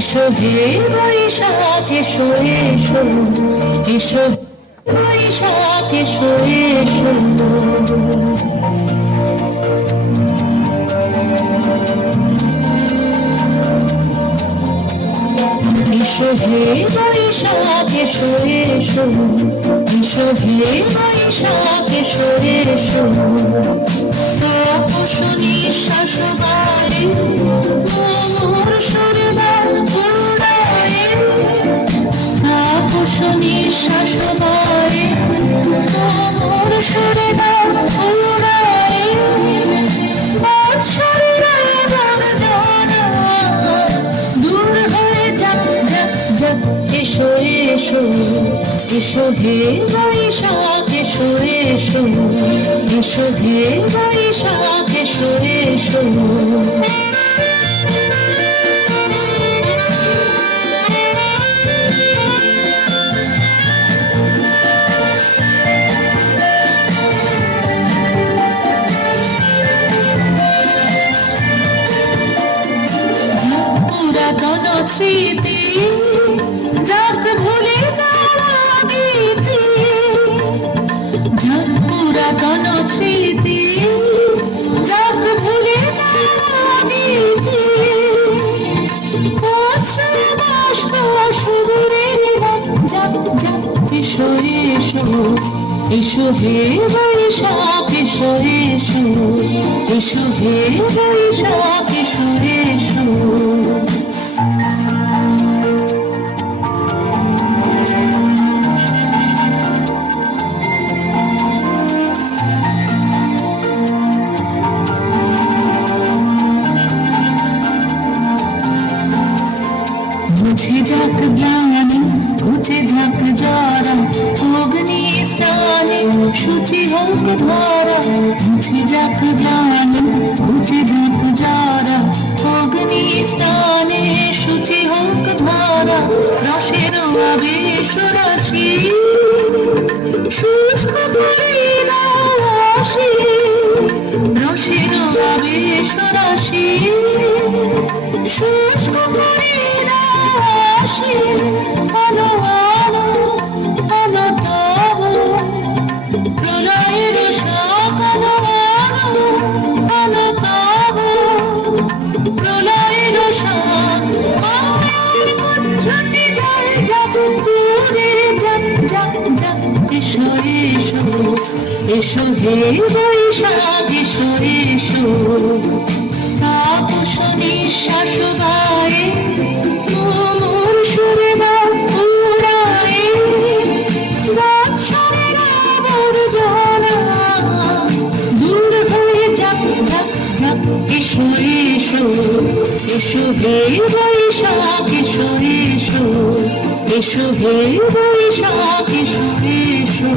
এসো হে বৈশাখ এসো এসো, এসো বৈশাখ এসো এসো। এসো হে বৈশাখ এসো এসো, এসো হে বৈশাখ এসো এসো। তাপস নিঃশ্বাস বাড়ে মোর সুরে পুরায়ে, তাপস নিঃশ্বাস বাড়ে মোর সুরে পুরায়ে। এসো এসো, এসো হে বৈশাখ এসো এসো, এসো হে বৈশাখ এসো এসো। পুরাতন স্মৃতি যাক ভুলে যাওয়া গীতি, যাক পুরাতন স্মৃতি যাক ভুলে যাওয়া গীতি। বাষ্প সুদূরের যাক যাক এসো এসো, এসো হে বৈশাখ এসো এসো, এসো হে বৈশাখ এসো এসো। মুছে যাক জ্ঞানে ঘুচে যাক জরা, অগ্নি স্নানে শুচি হোক ধরা। মুছে যাক জ্ঞানে ঘুচে যাক জরা, অগ্নি স্নানে শুচি হোক ধরা। রসের আবেশ রাশি শুষ্ক করে রাশি, রসের আবেশ রাশি শুষ্ক করে রাশি। আলো আলো আলো তব প্রলয়ের সকাল, আলো আলো তব প্রলয়ের সকাল। ছুটে যায় যাব দূরে যাব যাব যাব। এসো এসো, এসো হে বৈশাখ এসো এসো। তাপস নিঃশ্বাস বাড়ে মোর সুরে পুরায়ে, বৎসরের আবর্জনা দূর হয়ে যাক যাক যাক। এসো এসো, এসো হে বৈশাখ এসো এসো, এসো হে বৈশাখ এসো এসো।